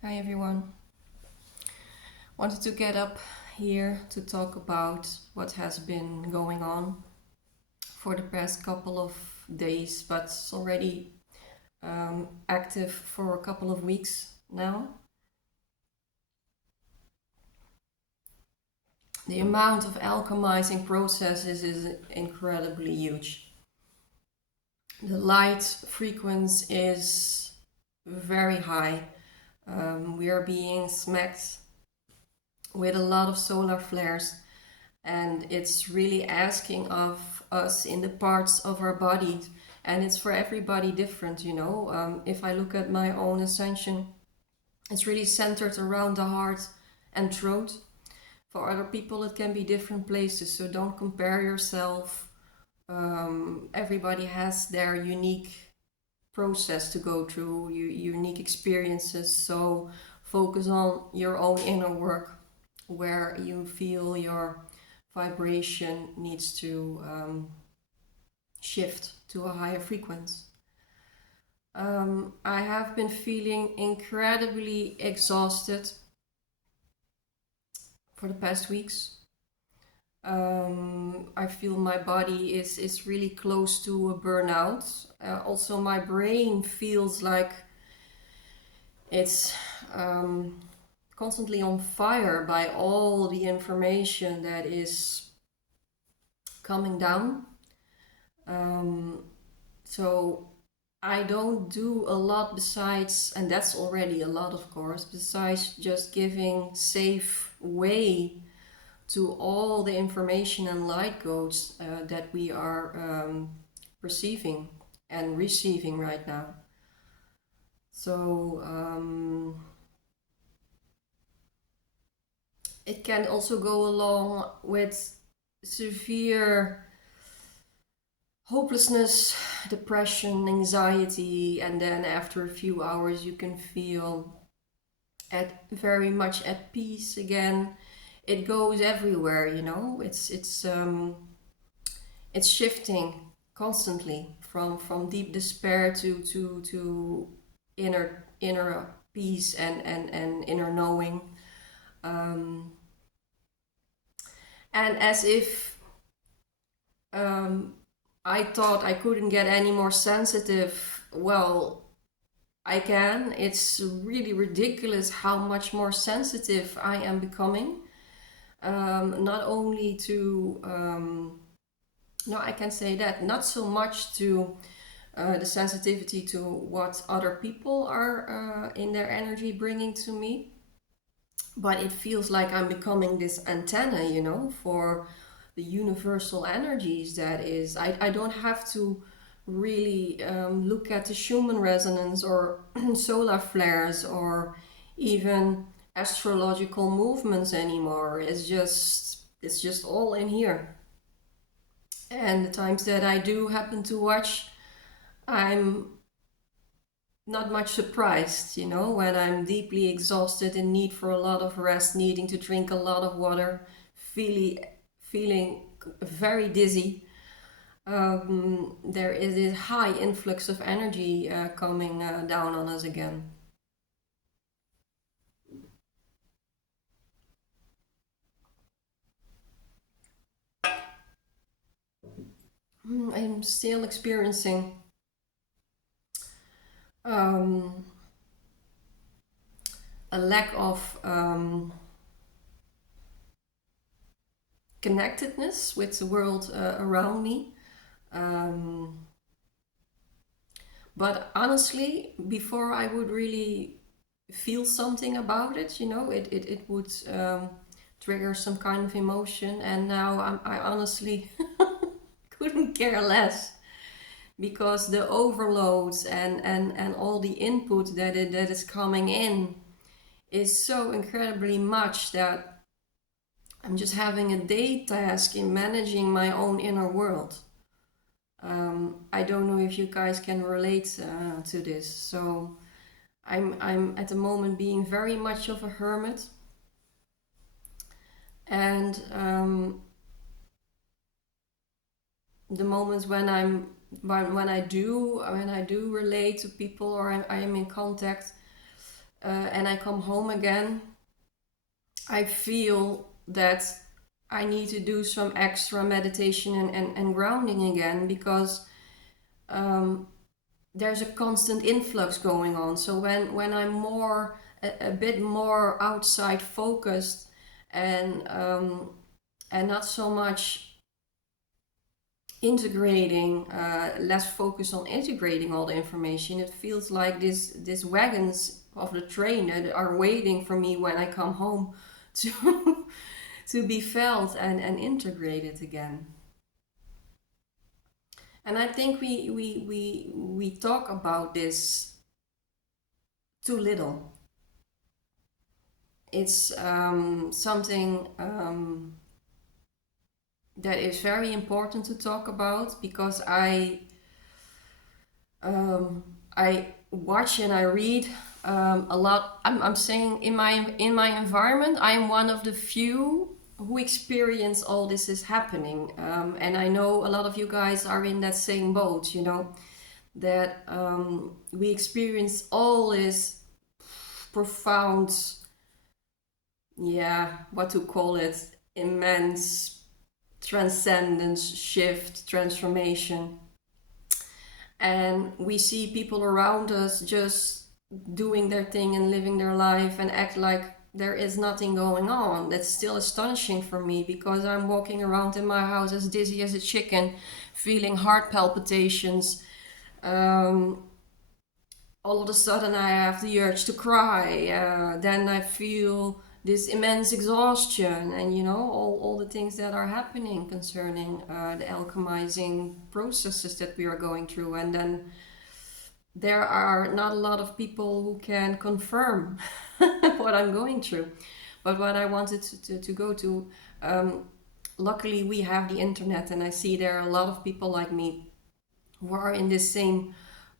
Hi everyone. Wanted to get up here to talk about what has been going on for the past couple of days, but it's already active for a couple of weeks now. The amount of alchemizing processes is incredibly huge. The light frequency is very high. We are being smacked with a lot of solar flares, and it's really asking of us in the parts of our body, and it's for everybody different, you know. If I look at my own ascension, it's really centered around the heart and throat. For other people it can be different places, so don't compare yourself. Everybody has their unique process to go through, unique experiences, so focus on your own inner work where you feel your vibration needs to shift to a higher frequency. I have been feeling incredibly exhausted for the past weeks. I feel my body is really close to a burnout. Also, my brain feels like it's constantly on fire by all the information that is coming down. So I don't do a lot besides, and that's already a lot of course, besides just giving safe way to all the information and light codes that we are perceiving and receiving right now. So it can also go along with severe hopelessness, depression, anxiety, and then after a few hours you can feel very much at peace again. It goes everywhere, you know. It's shifting constantly from deep despair to inner peace and inner knowing. And as if I thought I couldn't get any more sensitive. Well, I can. It's really ridiculous how much more sensitive I am becoming. Not only to, no, I can say that, not so much to the sensitivity to what other people are in their energy bringing to me, but it feels like I'm becoming this antenna, you know, for the universal energies. That is, I don't have to really look at the Schumann resonance or solar flares or even astrological movements anymore. It's just all in here. And the times that I do happen to watch, I'm not much surprised, you know, when I'm deeply exhausted, in need for a lot of rest, needing to drink a lot of water, feeling very dizzy. There is a high influx of energy coming down on us again. I'm still experiencing um, a lack of connectedness with the world around me. Um, but honestly, before I would really feel something about it, you know, it would trigger some kind of emotion, and now I honestly couldn't care less, because the overloads and all the input that is coming in is so incredibly much that I'm just having a day task in managing my own inner world. I don't know if you guys can relate to this. So I'm at the moment being very much of a hermit, and the moments when I do relate to people, or I am in contact, and I come home again, I feel that I need to do some extra meditation and grounding again, because there's a constant influx going on. So when I'm more a bit more outside focused, and not so much integrating, less focused on integrating all the information, it feels like this wagons of the train that are waiting for me when I come home to to be felt and integrated again. And I think we talk about this too little. It's something that is very important to talk about, because I watch and I read a lot. I'm saying in my environment, I'm one of the few who experience all this is happening, and I know a lot of you guys are in that same boat. You know that we experience all this profound, yeah, what to call it, immense transcendence, shift, transformation. And we see people around us just doing their thing and living their life and act like there is nothing going on. That's still astonishing for me, because I'm walking around in my house as dizzy as a chicken, feeling heart palpitations. All of a sudden I have the urge to cry. Then I feel this immense exhaustion, and all the things that are happening concerning the alchemizing processes that we are going through. And then there are not a lot of people who can confirm what I'm going through. But what I wanted to go to, luckily we have the internet, and I see there are a lot of people like me who are in this same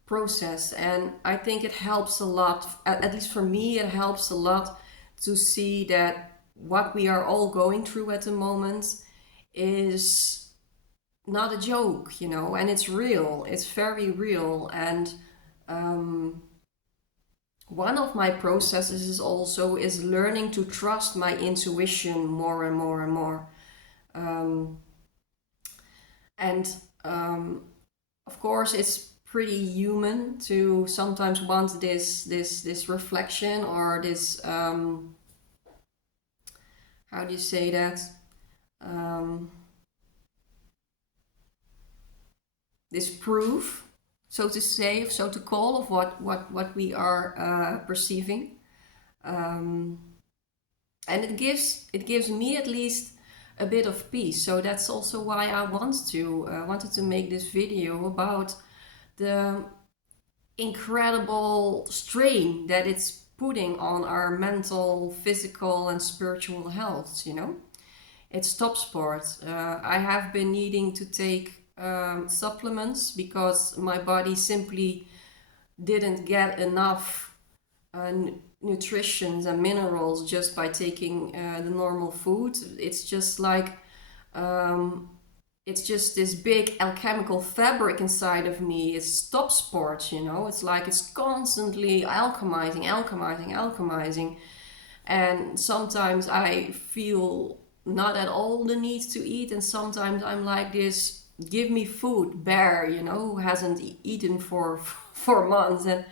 process. And I think it helps a lot, at least for me, it helps a lot to see that what we are all going through at the moment is not a joke, and it's real. It's very real. And one of my processes is learning to trust my intuition more and more and more. And of course, it's pretty human to sometimes want this reflection, or this how do you say that, this proof, so to say, so to call, of what we are perceiving, and it gives me at least a bit of peace. So that's also why I wanted to make this video about the incredible strain that it's putting on our mental, physical, and spiritual health. It's top sport. I have been needing to take supplements, because my body simply didn't get enough nutrition and minerals just by taking the normal food. It's just like it's just this big alchemical fabric inside of me. It's top sport, It's like it's constantly alchemizing. And sometimes I feel not at all the need to eat, and sometimes I'm like this give me food bear, who hasn't eaten for 4 months. And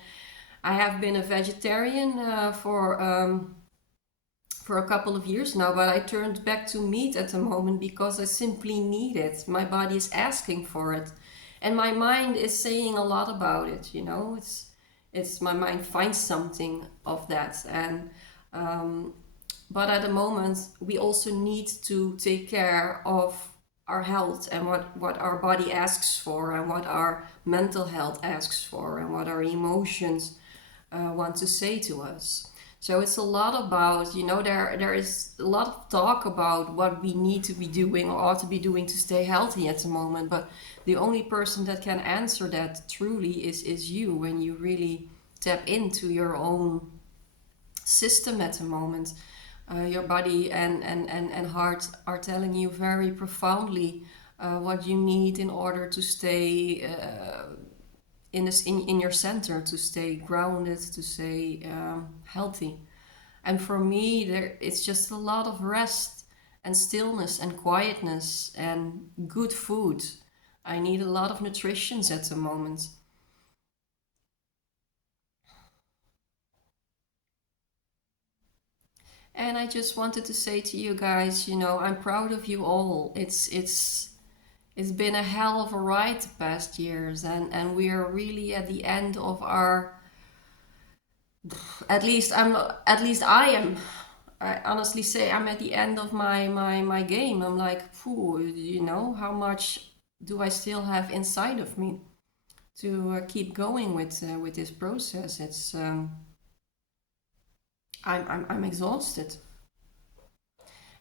I have been a vegetarian for a couple of years now, but I turned back to meat at the moment because I simply need it. My body is asking for it, and my mind is saying a lot about it. It's my mind finds something of that. And but at the moment, we also need to take care of our health, and what our body asks for, and what our mental health asks for, and what our emotions want to say to us. So it's a lot about, there is a lot of talk about what we need to be doing or ought to be doing to stay healthy at the moment. But the only person that can answer that truly is you, when you really tap into your own system at the moment. Your body and heart are telling you very profoundly what you need in order to stay in your center, to stay grounded, to stay healthy. And for me, it's just a lot of rest and stillness and quietness and good food. I need a lot of nutritions at the moment. And I just wanted to say to you guys, I'm proud of you all. It's been a hell of a ride the past years, and we are really at the end of our. At least I am. I honestly say I'm at the end of my game. I'm like, phew, how much do I still have inside of me to keep going with this process? I'm exhausted.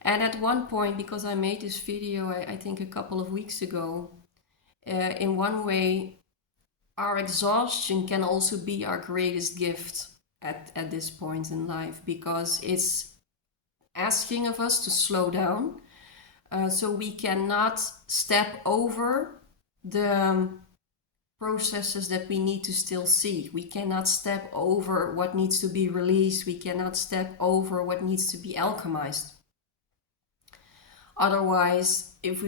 And at one point, because I made this video, I think a couple of weeks ago, in one way, our exhaustion can also be our greatest gift at this point in life, because it's asking of us to slow down, so we cannot step over the processes that we need to still see. We cannot step over what needs to be released. We cannot step over what needs to be alchemized. Otherwise, if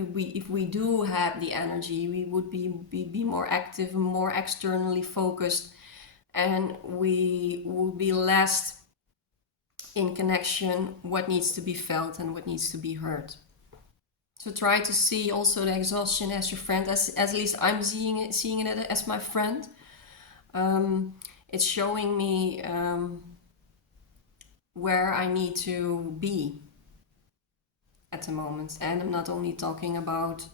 we do have the energy, we would be more active, more externally focused, and we would be less in connection what needs to be felt and what needs to be heard. So try to see also the exhaustion as your friend, as at least I'm seeing it as my friend. It's showing me where I need to be at the moment. And I'm not only talking about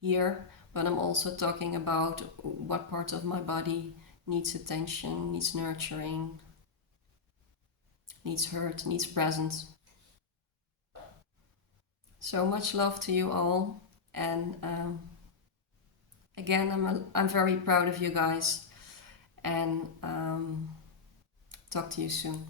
here, but I'm also talking about what part of my body needs attention, needs nurturing, needs hurt, needs presence. So much love to you all, and again, I'm very proud of you guys, and talk to you soon.